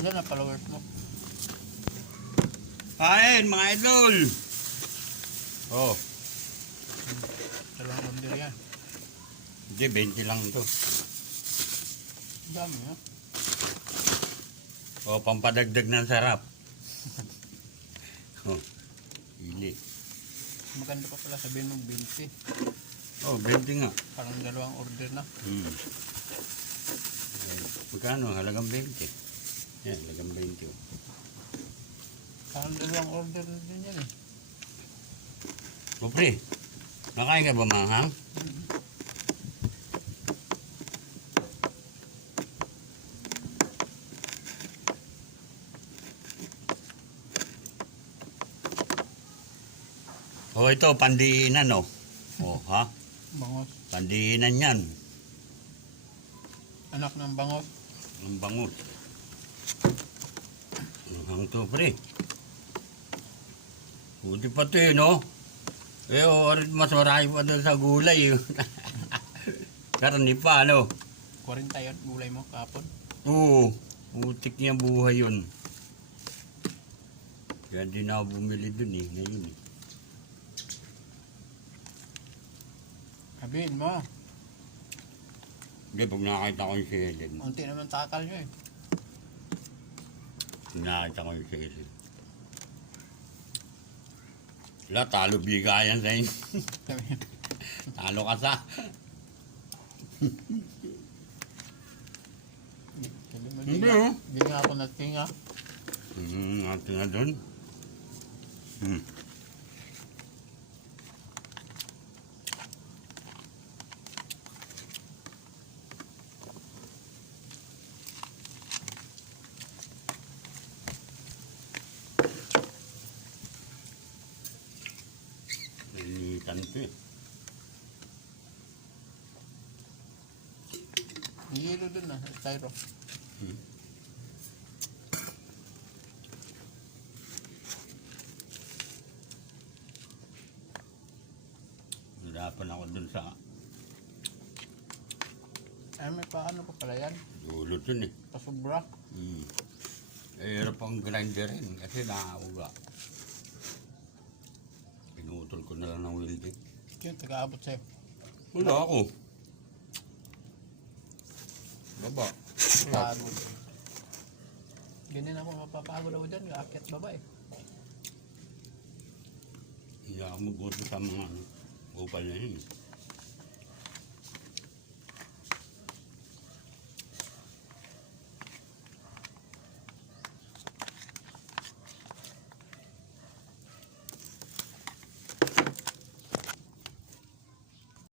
Yan na followers mo. Kain, mga idol! Oh, Dalawang order yan. hindi, 20 lang ito. Dami ha. Oh, pampadagdag ng sarap. Oh, hili. Maganda pa pala sabihin mong 20. Oh, 20 nga. Parang dalawang order na. Magkano? Halagang 20. Yan, halagang 20. Oh. Parang dalawang order na din yan eh. Oh, pre, nakain ka ba manghang? Oh, ito, pandiinan, oh. Oh, ha? Bangos. Pandiinan yan. Anak ng bangos. Ang bangot. Ang to, pre. Buti pa ito, eh, no? Eh, oh, mas marami pa doon sa gulay, eh. Karni pa, ano? 40 yun, gulay mo kapon. Oo, butik niya buhay yun. Kaya di na ako bumili dun, eh, ngayon, eh. Sabihin mo, Hindi, pag nakakita ko yung si Helen. unti naman takal nyo eh. Pag nakakita ko yung si Helen. Wala, talo bigayan sa inyo. Talo ka sa. Sabi mo, Hindi, nga- oh. Di nga ako nagtinga. Natin na dun. Nalinitan ko, eh. Hihilo dun na, styro. Hirapan ako dun sa Ay, may paano pa pala yan? dulo dun, eh. Pasubra. Eh, hirap ang grinderin kasi nakauga. Pinutol ko na lang ng welding. Yun, taga-abot sa'yo. Wala ako. Baba. Pagod. Ganyan ako mapapagod ako dyan, yung akyat baba eh. Hindi ako mag-uto sa mga upal na yun.